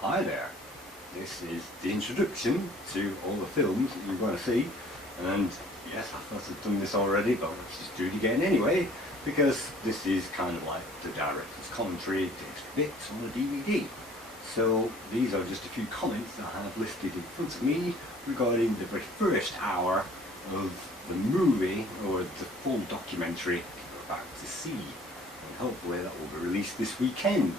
Hi there. This is the introduction to all the films that you're going to see, and yes, I must have done this already, but let's just do it again anyway, because this is kind of like the director's commentary, takes bits on a DVD. So these are just a few comments that I have listed in front of me regarding the very first hour of the movie, or the full documentary you're about to see, and hopefully that will be released this weekend.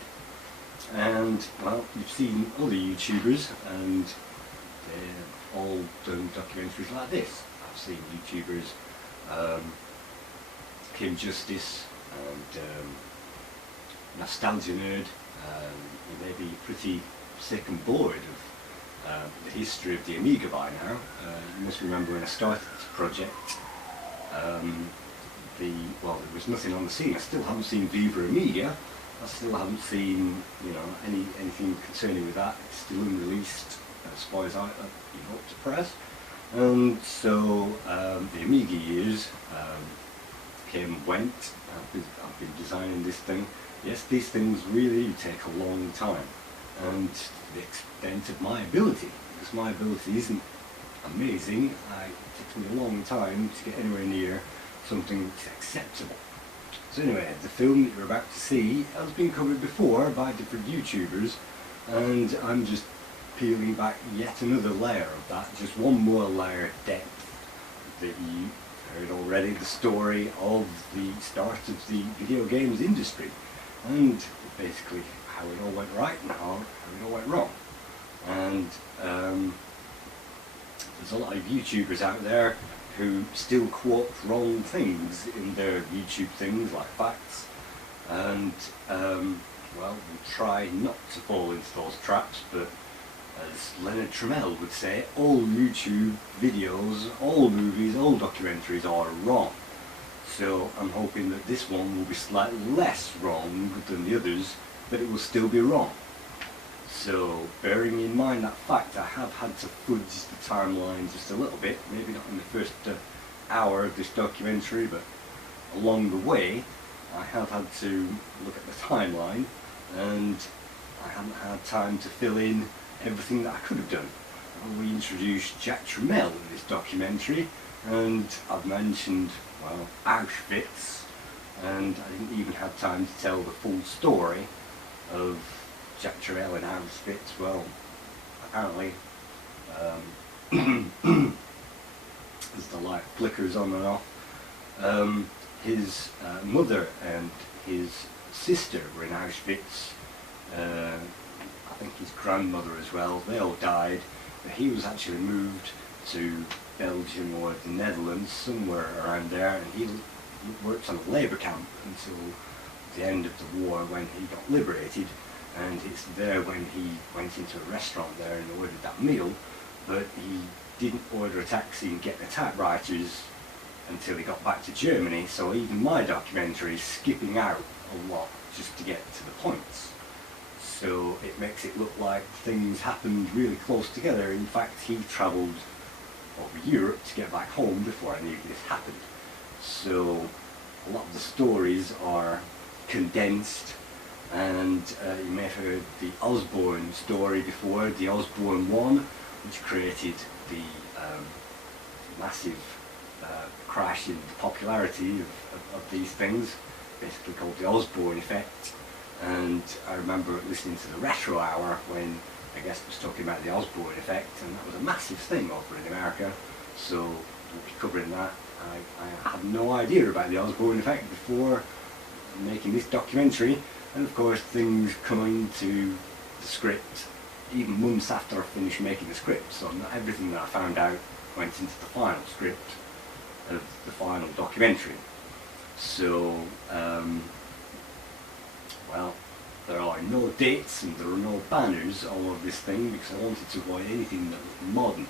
And well, you've seen other YouTubers and they've all done documentaries like this. I've seen YouTubers, Kim Justice and Nostalgia Nerd. You may be pretty sick and bored of the history of the Amiga by now. You must remember when I started this project, well, there was nothing on the scene. I still haven't seen Viva Amiga. I still haven't seen, anything concerning with that. It's still unreleased as far as up to press. And so the Amiga years came and went. I've been designing this thing. Yes, these things really take a long time, and to the extent of my ability, because my ability isn't amazing. It takes me a long time to get anywhere near something that's acceptable. So anyway, the film that you're about to see has been covered before by different YouTubers, and I'm just peeling back yet another layer of that, just one more layer of depth that you heard already, the story of the start of the video games industry, and basically how it all went right and how it all went wrong. And there's a lot of YouTubers out there who still quote wrong things in their YouTube things, like facts, and well, we try not to fall into those traps, but as Leonard Trammell would say, all YouTube videos, all movies, all documentaries are wrong. So I'm hoping that this one will be slightly less wrong than the others, but it will still be wrong. So, bearing in mind that fact, I have had to fudge the timeline just a little bit, maybe not in the first hour of this documentary, but along the way I have had to look at the timeline, and I haven't had time to fill in everything that I could have done. We introduced Jack Trammell in this documentary, and I've mentioned, well, Auschwitz, and I didn't even have time to tell the full story of Jack Trammell in Auschwitz. Well, apparently, as the light flickers on and off, his mother and his sister were in Auschwitz. I think his grandmother as well. They all died, but he was actually moved to Belgium or the Netherlands, somewhere around there, and he worked on a labour camp until the end of the war, when he got liberated. And it's there when he went into a restaurant there and ordered that meal, but he didn't order a taxi and get the typewriters until he got back to Germany. So even my documentary is skipping out a lot just to get to the points. So it makes it look like things happened really close together. In fact, he travelled over Europe to get back home before any of this happened. So a lot of the stories are condensed. And you may have heard the Osborne story before, the Osborne 1, which created the massive crash in the popularity of these things, basically called the Osborne effect. And I remember listening to the Retro Hour when I guess it was talking about the Osborne effect, and that was a massive thing over in America, so we'll be covering that. I had no idea about the Osborne effect before making this documentary. And of course things come into the script even months after I finished making the script, so not everything that I found out went into the final script of the final documentary. So, well, there are no dates and there are no banners all over this thing, because I wanted to avoid anything that was modern.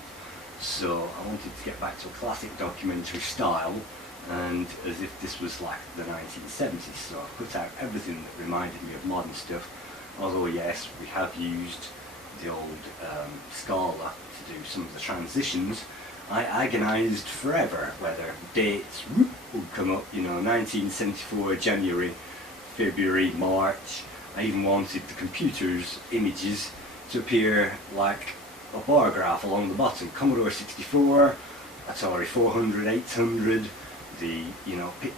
So I wanted to get back to a classic documentary style, and as if this was like the 1970s, so I put out everything that reminded me of modern stuff, although yes, we have used the old Scala to do some of the transitions. I agonised forever whether dates would come up, 1974 January, February, March. I even wanted the computer's images to appear like a bar graph along the bottom. Commodore 64, Atari 400, 800, the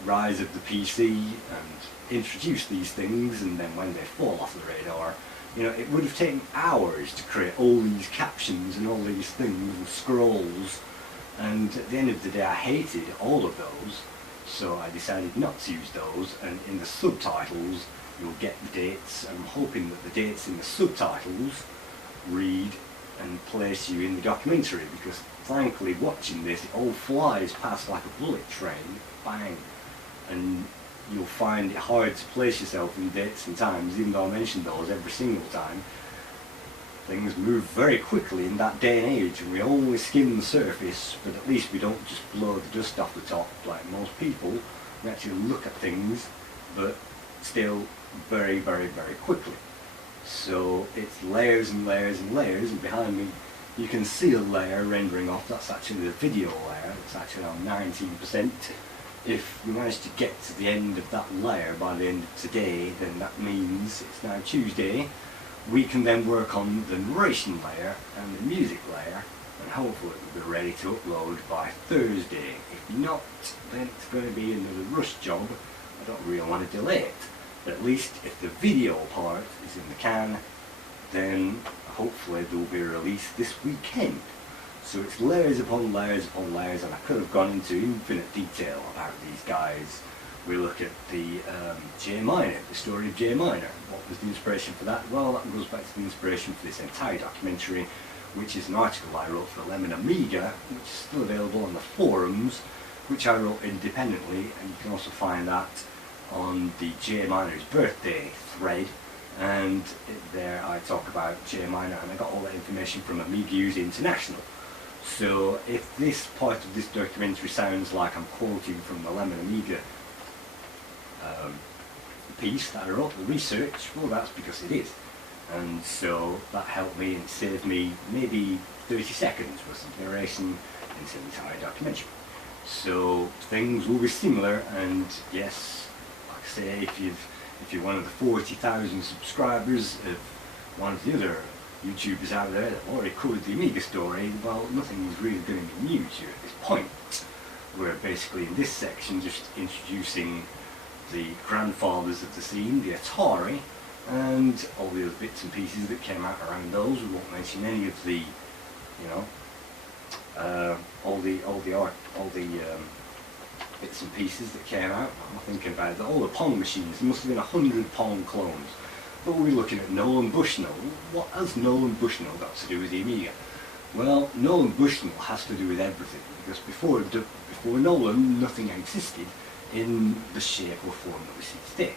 rise of the PC, and introduce these things, and then when they fall off the radar, it would have taken hours to create all these captions and all these things and scrolls, and at the end of the day I hated all of those, so I decided not to use those, and in the subtitles you'll get the dates. I'm hoping that the dates in the subtitles read and place you in the documentary, because frankly watching this, it all flies past like a bullet train, bang, and you'll find it hard to place yourself in dates and times, even though I mention those every single time. Things move very quickly in that day and age, and we only skim the surface, but at least we don't just blow the dust off the top like most people. We actually look at things, but still very, very, very quickly. So it's layers and layers and layers, and behind me you can see a layer rendering off. That's actually the video layer. It's actually on 19%. If we manage to get to the end of that layer by the end of today, then that means it's now Tuesday. We can then work on the narration layer and the music layer, and hopefully we'll be ready to upload by Thursday. If not, then it's going to be another rush job. I don't really want to delay it, but at least if the video part is in the can, then hopefully they'll be released this weekend. So it's layers upon layers upon layers, and I could have gone into infinite detail about these guys. We look at the J minor, the story of J minor. What was the inspiration for that? Well, that goes back to the inspiration for this entire documentary, which is an article I wrote for Lemon Amiga, which is still available on the forums, which I wrote independently, and you can also find that on the J minor's birthday thread. And there I talk about J minor, and I got all that information from Amiga User International. So if this part of this documentary sounds like I'm quoting from the Lemon Amiga piece that I wrote, the research, well, that's because it is. And so that helped me and saved me maybe 30 seconds worth of narration into the entire documentary. So things will be similar, and yes, like I say, if you're one of the 40,000 subscribers of one of the other YouTubers out there that already covered the Amiga story, well, nothing is really going to be new to you at this point. We're basically in this section just introducing the grandfathers of the scene, the Atari, and all the other bits and pieces that came out around those. We won't mention any of the, all the bits and pieces that came out. I'm thinking about all the Pong machines. There must have been 100 Pong clones. But we'll be looking at Nolan Bushnell. What has Nolan Bushnell got to do with the Amiga? Well, Nolan Bushnell has to do with everything, because before Nolan, nothing existed in the shape or form that we see today.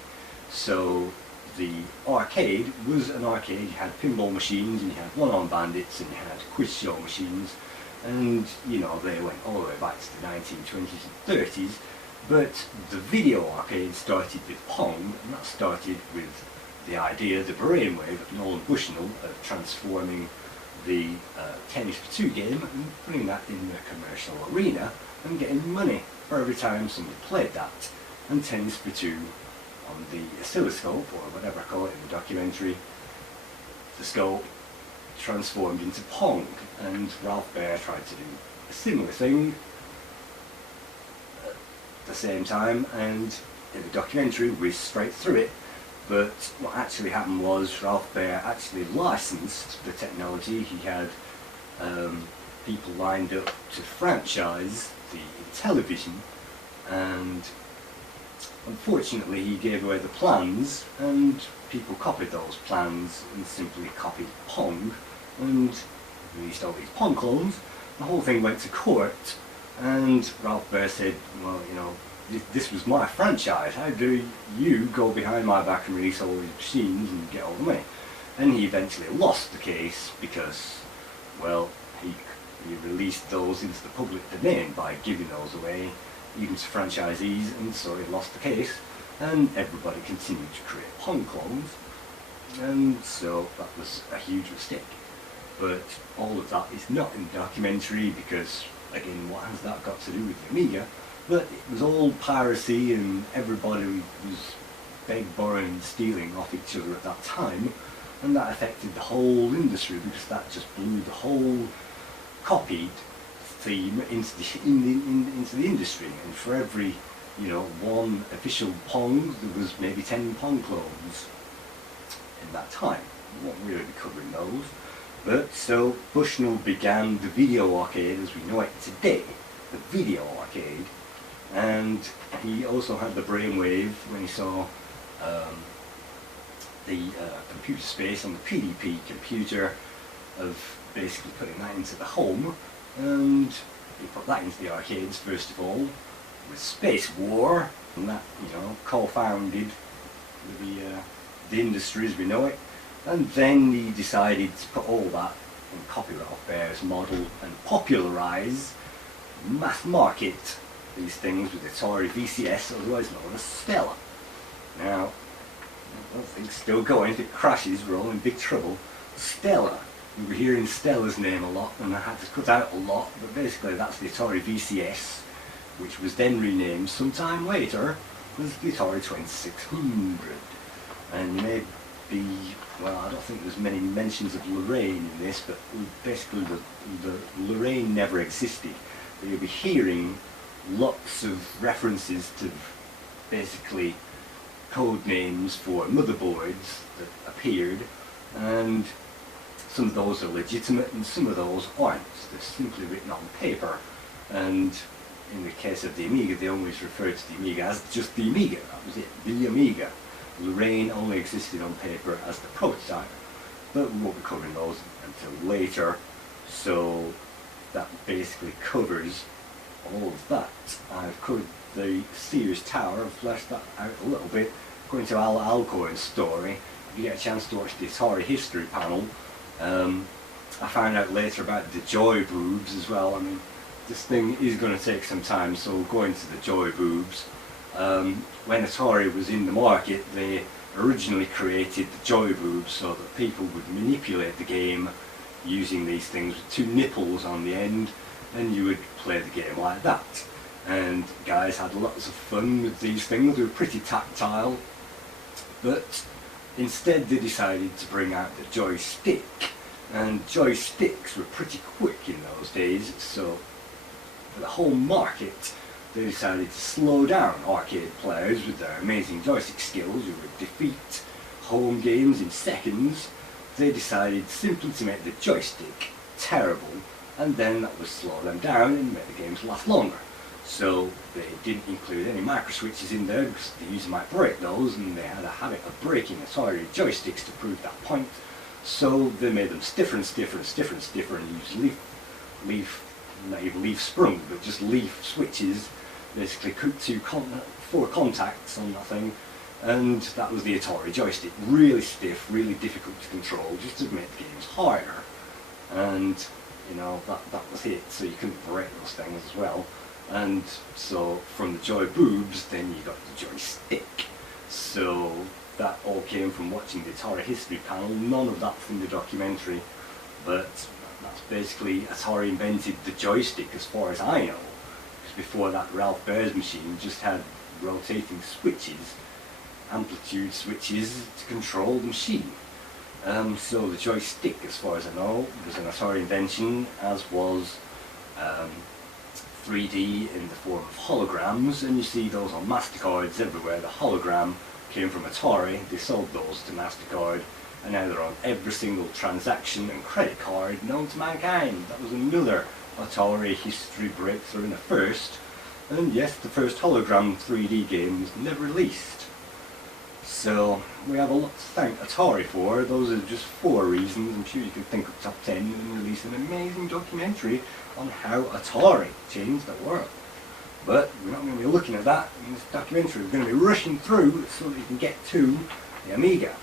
So the arcade was an arcade. You had pinball machines, and you had one-arm bandits, and you had quiz show machines, and they went all the way back to the 1920s and 30s. But the video arcade started with Pong, and that started with the idea, the brainwave of Nolan Bushnell, of transforming the tennis for two game and putting that in the commercial arena and getting money for every time somebody played that. And tennis for two on the oscilloscope, or whatever I call it in the documentary, the scope transformed into Pong, and Ralph Baer tried to do a similar thing at the same time, and in the documentary we straight through it. But what actually happened was Ralph Baer actually licensed the technology. He had people lined up to franchise the television, and unfortunately he gave away the plans, and people copied those plans and simply copied Pong and released all these Pong clones. The whole thing went to court, and Ralph Baer said, well, this was my franchise, how do you go behind my back and release all these machines and get all the money? And he eventually lost the case because, well, he released those into the public domain by giving those away, even to franchisees, and so he lost the case, and everybody continued to create Pong clones, and so that was a huge mistake. But all of that is not in the documentary, because, again, what has that got to do with the Amiga? But it was all piracy, and everybody was borrowing and stealing off each other at that time, and that affected the whole industry because that just blew the whole copied theme into the industry. And for every, you know, one official Pong, there was maybe 10 Pong clones in that time. We won't really be covering those. But so Bushnell began the video arcade as we know it today, the video arcade, and he also had the brainwave when he saw the computer space on the PDP computer of basically putting that into the home, and he put that into the arcades first of all with Space War, and that, you know, co-founded the industry as we know it. And then he decided to put all that in copy Ralph Baer's model and popularise, mass market these things with Atari VCS, otherwise known as Stella. Now, I don't think still going, if it crashes we're all in big trouble. Stella, we were hearing Stella's name a lot and I had to cut out a lot, but basically that's the Atari VCS, which was then renamed sometime later as the Atari 2600. And you may be, well, I don't think there's many mentions of Lorraine in this, but basically the Lorraine never existed. But you'll be hearing lots of references to basically code names for motherboards that appeared, and some of those are legitimate and some of those aren't. They're simply written on paper, and in the case of the Amiga they always referred to the Amiga as just the Amiga. That was it, the Amiga. Lorraine only existed on paper as the prototype, but we won't be covering those until later, so that basically covers all of that. I've covered the Sears Tower, I've fleshed that out a little bit. According to Al Alcorn's story, if you get a chance to watch the Atari history panel, I found out later about the Joy Boobs as well. I mean, this thing is going to take some time, so going to the Joy Boobs. When Atari was in the market, they originally created the Joy Boobs so that people would manipulate the game using these things with two nipples on the end, and you would play the game like that. And guys had lots of fun with these things. They were pretty tactile, but instead they decided to bring out the joystick, and joysticks were pretty quick in those days, so for the whole market they decided to slow down arcade players with their amazing joystick skills who would defeat home games in seconds. They decided simply to make the joystick terrible, and then that would slow them down and make the games last longer. So they didn't include any micro switches in there because the user might break those, and they had a habit of breaking Atari joysticks to prove that point. So they made them stiffer and stiffer and stiffer and stiffer, and used not even leaf sprung, but just leaf switches, basically four contacts on that thing, and that was the Atari joystick. Really stiff, really difficult to control, just to make the games harder. And you know, that was it, so you couldn't break those things as well. And so from the Joy Boobs then you got the joystick. So that all came from watching the Atari history panel. None of that's in the documentary, but that's basically Atari invented the joystick as far as I know. Because before that, Ralph Baer's machine just had rotating switches, amplitude switches to control the machine. So the joystick, as far as I know, was an Atari invention, as was 3D in the form of holograms, and you see those on MasterCards everywhere. The hologram came from Atari, they sold those to MasterCard, and now they're on every single transaction and credit card known to mankind. That was another Atari history breakthrough, and the first. And yes, the first hologram 3D game was never released. So we have a lot to thank Atari for. Those are just 4 reasons. I'm sure you could think of top 10 and release an amazing documentary on how Atari changed the world. But we're not going to be looking at that in this documentary. We're going to be rushing through so that you can get to the Amiga.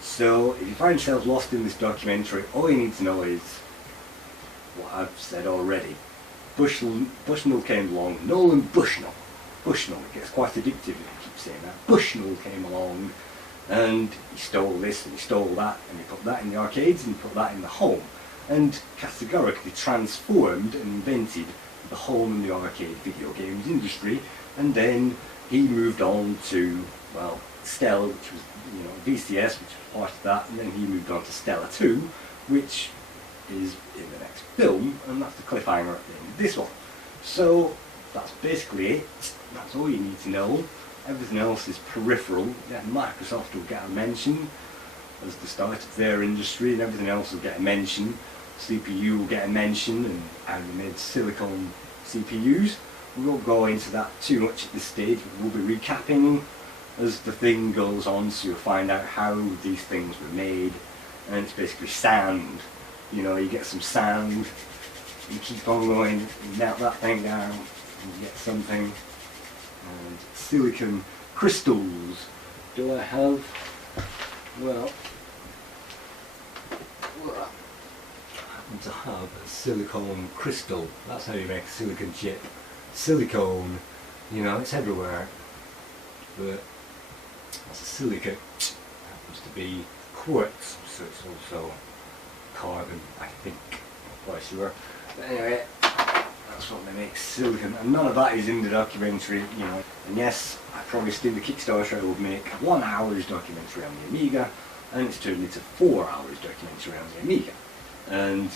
So if you find yourself lost in this documentary, all you need to know is what I've said already. Bushnell came along, Nolan Bushnell. Bushnell, it gets quite addictive if you keep saying that. Bushnell came along and he stole this and he stole that, and he put that in the arcades and he put that in the home, and categorically transformed and invented the home and the arcade video games industry. And then he moved on to, well, Stella, which was VCS, which was part of that, and then he moved on to Stella 2, which is in the next film, and that's the cliffhanger at the end of this one. So that's basically it. That's all you need to know. Everything else is peripheral. Yeah, Microsoft will get a mention as the start of their industry, and everything else will get a mention. CPU will get a mention, and how they made silicon CPUs. We won't go into that too much at this stage, but we'll be recapping as the thing goes on, so you'll find out how these things were made. And it's basically sand. You get some sand, you keep on going, you melt that thing down, and you get something. And silicon crystals. Do I have? Well, I happen to have a silicone crystal. That's how you make a silicon chip. Silicone, it's everywhere. But that's a silicate. Happens to be quartz, so it's also carbon, I think. Not quite sure. But anyway, that's what they make, silicon. And none of that is in the documentary, And yes, I promised in the Kickstarter I would make 1 hour's documentary on the Amiga, and it's turned into 4 hours documentary on the Amiga. And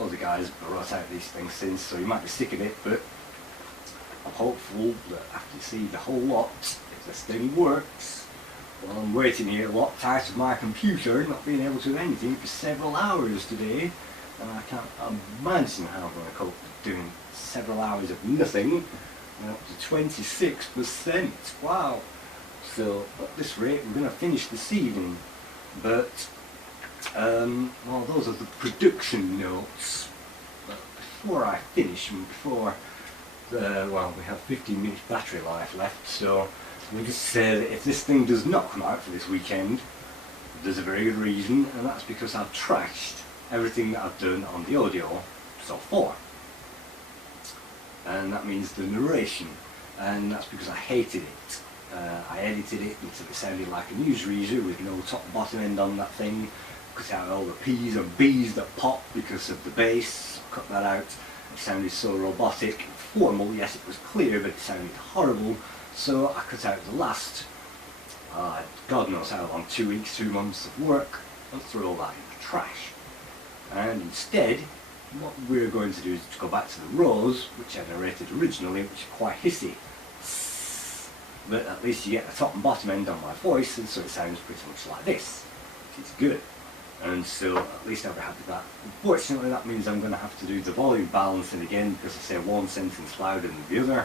other guys have brought out these things since, so you might be sick of it, but I'm hopeful that after you see the whole lot, if this thing works. Well, I'm waiting here locked out of my computer, not being able to do anything for several hours today, and I can't imagine how I'm going to cope with doing several hours of nothing. Up to 26%, wow! So at this rate we're going to finish this evening, but well, those are the production notes. But before I finish, and before well, we have 15 minutes battery life left, so we just say that if this thing does not come out for this weekend, there's a very good reason, and that's because I've trashed everything that I've done on the audio so far. And that means the narration, and that's because I hated it. I edited it until it sounded like a newsreader with no top and bottom end on that thing, cut out all the P's and B's that pop because of the bass, cut that out. It sounded so robotic, formal. Yes, it was clear, but it sounded horrible, so I cut out the last, God knows how long, 2 weeks, 2 months of work, and threw all that in the trash. And instead, what we're going to do is to go back to the raws, which I narrated originally, which are quite hissy. But at least you get the top and bottom end on my voice, and so it sounds pretty much like this, which is good. And so at least I'll be happy with that. Unfortunately, that means I'm going to have to do the volume balancing again, because I say one sentence louder than the other.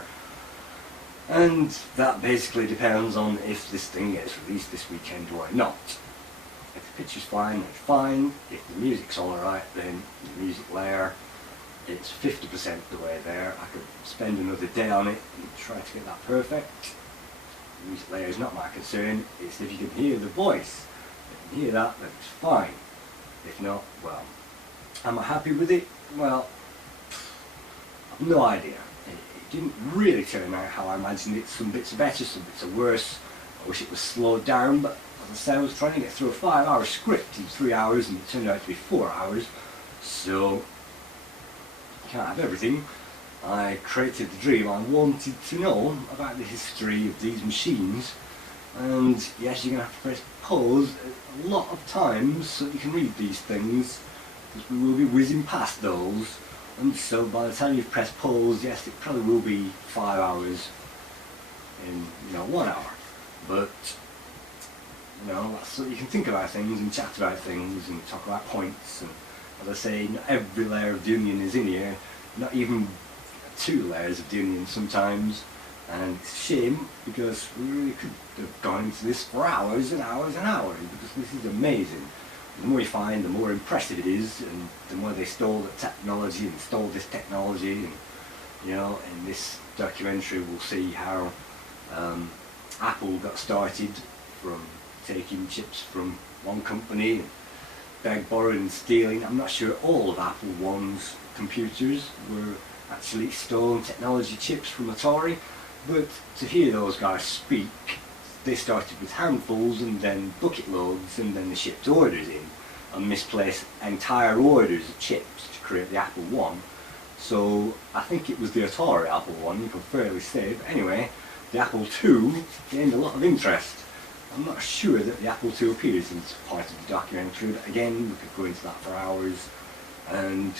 And that basically depends on if this thing gets released this weekend or not. If the picture's fine, then it's fine. If the music's alright, then the music layer, it's 50% the way there. I could spend another day on it and try to get that perfect. The music layer is not my concern, it's if you can hear the voice. If you can hear that, then it's fine. If not, well, am I happy with it? Well, I've no idea. It didn't really turn out how I imagined it. Some bits are better, some bits are worse. I wish it was slowed down, but as I said, I was trying to get through a 5-hour script in 3 hours, and it turned out to be 4 hours. So, you can't have everything. I created the dream. I wanted to know about the history of these machines, and yes, you're going to have to press pause a lot of times so that you can read these things, because we will be whizzing past those. And so by the time you've pressed pause, yes, it probably will be 5 hours in 1 hour. But that's so you can think about things and chat about things and talk about points. And as I say, not every layer of the onion is in here. Not even 2 layers of the onion sometimes. And it's a shame, because we really could have gone into this for hours and hours and hours, because this is amazing. The more you find, the more impressive it is, and the more they stole the technology and stole this technology. And in this documentary we'll see how Apple got started from taking chips from one company and beg, borrowing and stealing. I'm not sure all of Apple I's computers were actually stolen technology chips from Atari, but to hear those guys speak, they started with handfuls and then bucket loads, and then they shipped orders in and misplaced entire orders of chips to create the Apple I. So I think it was the Atari Apple I, you can fairly say. But anyway, the Apple II gained a lot of interest, I'm not sure that the Apple II appears in part of the documentary, but again, we could go into that for hours. And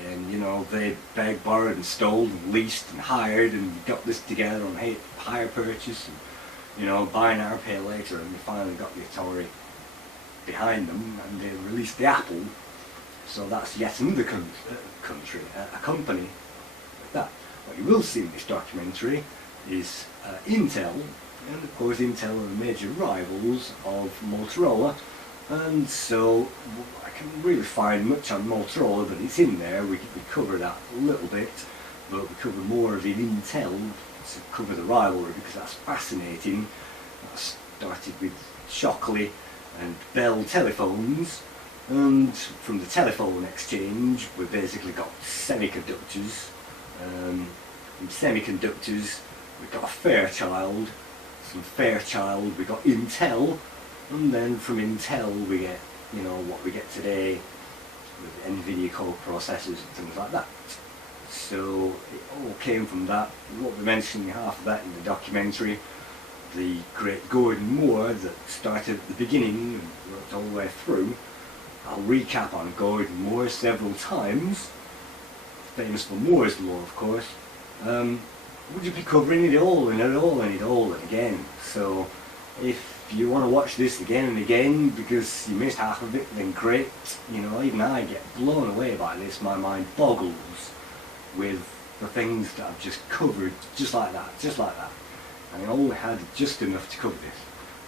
again, you know, they begged, borrowed and stole and leased and hired and got this together on hire purchase and, you know, buy now, pay later, and they finally got the Atari behind them and they released the Apple. So that's yet another country, a company like that. What you will see in this documentary is Intel, and of course Intel are the major rivals of Motorola, and so I can't really find much on Motorola, but it's in there. We cover that a little bit, but we cover more of it in Intel to cover the rivalry because that's fascinating. That started with Shockley and Bell telephones, and from the telephone exchange we basically got semiconductors. From semiconductors we got Fairchild, from Fairchild we got Intel, and then from Intel we get, you know, what we get today with NVIDIA core processors and things like that. So it all came from that. We won't be mentioning half of that in the documentary. The great Gordon Moore that started at the beginning and worked all the way through. I'll recap on Gordon Moore several times, famous for Moore's Law, of course. Would you be covering it all and it all and it all and again? So if you want to watch this again and again because you missed half of it, then great. You know, even I get blown away by this. My mind boggles with the things that I've just covered, just like that, just like that. And I only had just enough to cover this.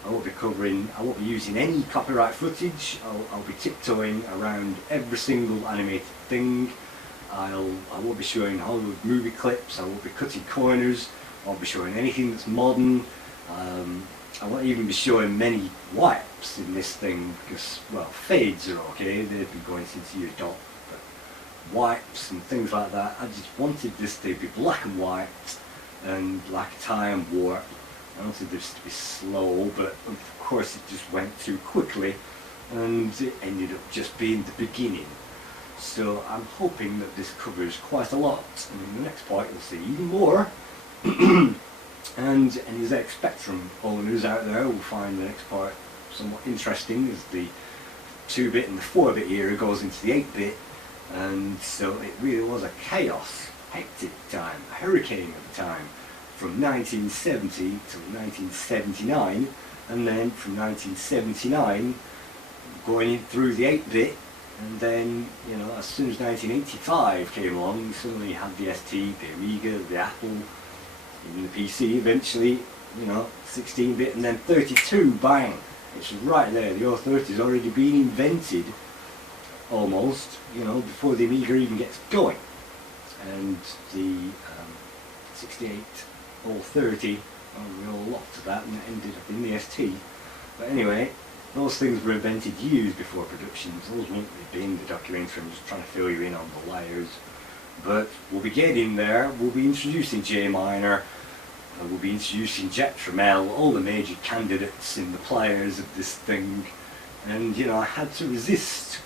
I won't be using any copyright footage. I'll be tiptoeing around every single animated thing. I won't be showing Hollywood movie clips. I won't be cutting corners. I won't be showing anything that's modern. I won't even be showing many wipes in this thing because, well, fades are okay. They've been going since year dot. But wipes and things like that, I just wanted this to be black and white and like a time warp. I wanted this to be slow, but of course it just went too quickly and it ended up just being the beginning. So I'm hoping that this covers quite a lot, and in the next part you'll see even more. And any ZX Spectrum owners out there will find the next part somewhat interesting as the 2-bit and the 4-bit era goes into the 8-bit, and so it really was a chaos, hectic time, a hurricane at the time, from 1970 till 1979, and then from 1979 going in through the 8-bit, and then, you know, as soon as 1985 came along, suddenly you had the ST, the Amiga, the Apple, even the PC eventually, you know, 16-bit, and then 32, bang! It's right there, the 030's already been invented, almost, you know, before the Amiga even gets going. And the 68, 030, well, we all locked to that and it ended up in the ST. But anyway, those things were invented years before production, so those won't be in the documentary. I'm just trying to fill you in on the layers. But we'll be getting there. We'll be introducing J minor, we'll be introducing Jetramel, all the major candidates in the players of this thing. And, you know, I had to resist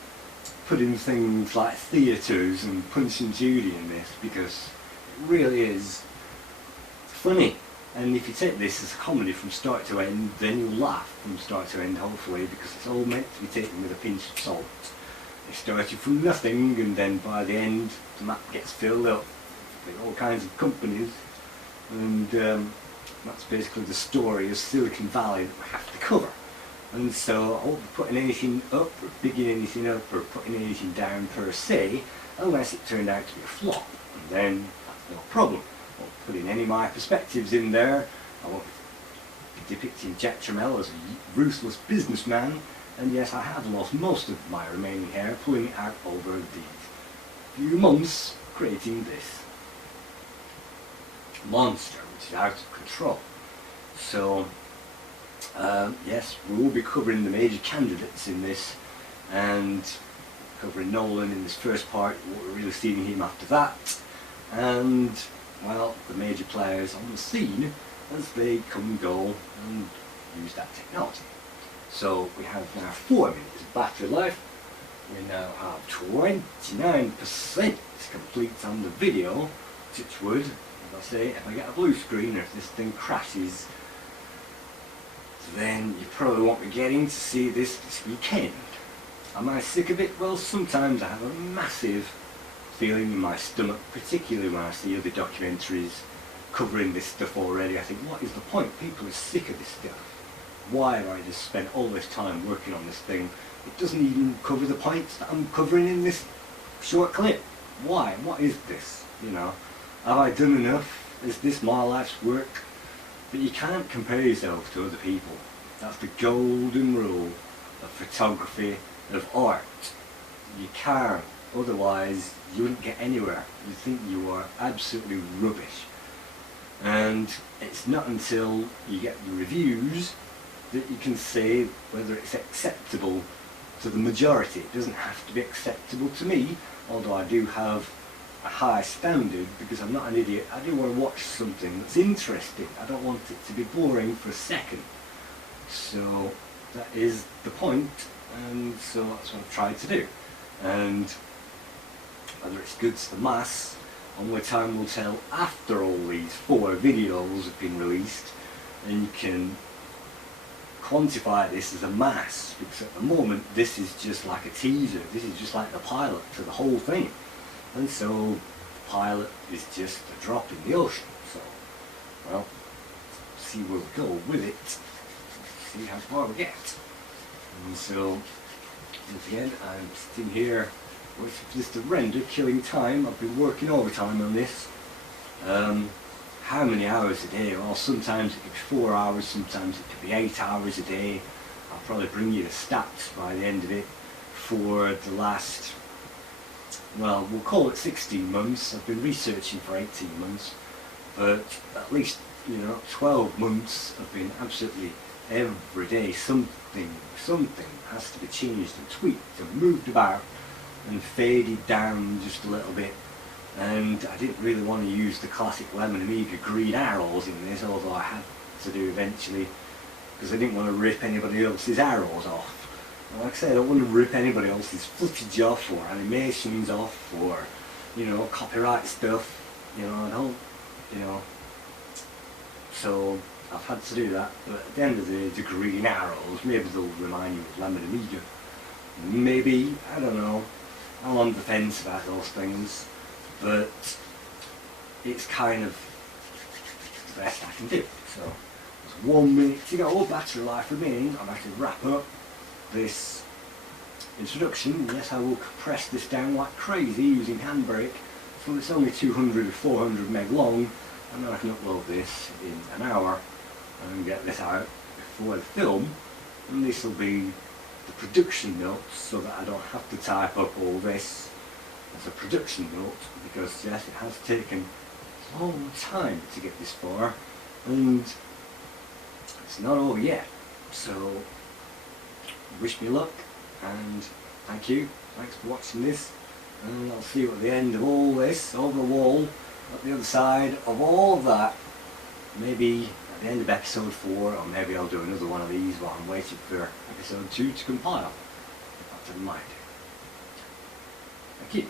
putting things like theatres and Punch and Judy in this because it really is funny. And if you take this as a comedy from start to end, then you'll laugh from start to end, hopefully, because it's all meant to be taken with a pinch of salt. It started from nothing, and then by the end, the map gets filled up with all kinds of companies, and that's basically the story of Silicon Valley that we have to cover. And so I won't be putting anything up, or bigging anything up, or putting anything down per se, unless it turned out to be a flop, and then that's no problem. I won't put in any of my perspectives in there. I won't be depicting Jack Trammell as a ruthless businessman, and yes, I have lost most of my remaining hair pulling it out over these few months creating this monster which is out of control. So yes, we will be covering the major candidates in this, and covering Nolan in this first part. We're really seeing him after that, and well, the major players on the scene as they come and go and use that technology. So we have now 4 minutes of battery life. We now have 29% complete on the video. Touch wood, as I say, if I get a blue screen or if this thing crashes, So then you probably won't be getting to see this weekend. Am I sick of it? Well, sometimes I have a massive feeling in my stomach, particularly when I see other documentaries covering this stuff already. I think, what is the point? People are sick of this stuff. Why have I just spent all this time working on this thing? It doesn't even cover the points that I'm covering in this short clip. Why? What is this? You know, have I done enough? Is this my life's work? But you can't compare yourself to other people. That's the golden rule of photography, of art. You can't, otherwise you wouldn't get anywhere. You think you are absolutely rubbish. And it's not until you get the reviews that you can say whether it's acceptable to the majority. It doesn't have to be acceptable to me, although I do have a high standard because I'm not an idiot. I do want to watch something that's interesting. I don't want it to be boring for a second. So that is the point, and so that's what I've tried to do. And whether it's good to the mass, only time will tell after all these 4 videos have been released, and you can quantify this as a mass, because at the moment this is just like a teaser, this is just like the pilot to the whole thing, and so the pilot is just a drop in the ocean. So, well, see where we go with it, see how far we get. And so, once again, I'm sitting here waiting for this to render, killing time. I've been working overtime on this. How many hours a day? Well, sometimes it could be 4 hours, sometimes it could be 8 hours a day. I'll probably bring you the stats by the end of it for the last, well, we'll call it 16 months. I've been researching for 18 months, but at least, 12 months I've been absolutely every day something has to be changed and tweaked and moved about and faded down just a little bit. And I didn't really want to use the classic Lemon Amiga green arrows in this, although I had to do eventually, because I didn't want to rip anybody else's arrows off. And like I said, I don't want to rip anybody else's footage off or animations off or, copyright stuff. I don't, so I've had to do that. But at the end of the green arrows, maybe they'll remind you of Lemon Amiga. Maybe, I don't know. I'm on the fence about those things. But it's kind of the best I can do. So there's 1 minute to go, battery life remaining. I'm going to wrap up this introduction. Yes, I will compress this down like crazy using Handbrake, so it's only 200 or 400 meg long, and then I can upload this in an hour and get this out before the film, and this will be the production notes so that I don't have to type up all this as a production note, because yes, it has taken a long time to get this far and it's not over yet. So wish me luck and thank you, thanks for watching this, and I'll see you at the end of all this, over the wall, at the other side of all of that, maybe at the end of episode 4, or maybe I'll do another one of these while I'm waiting for episode 2 to compile, if that's in mind. Thank you.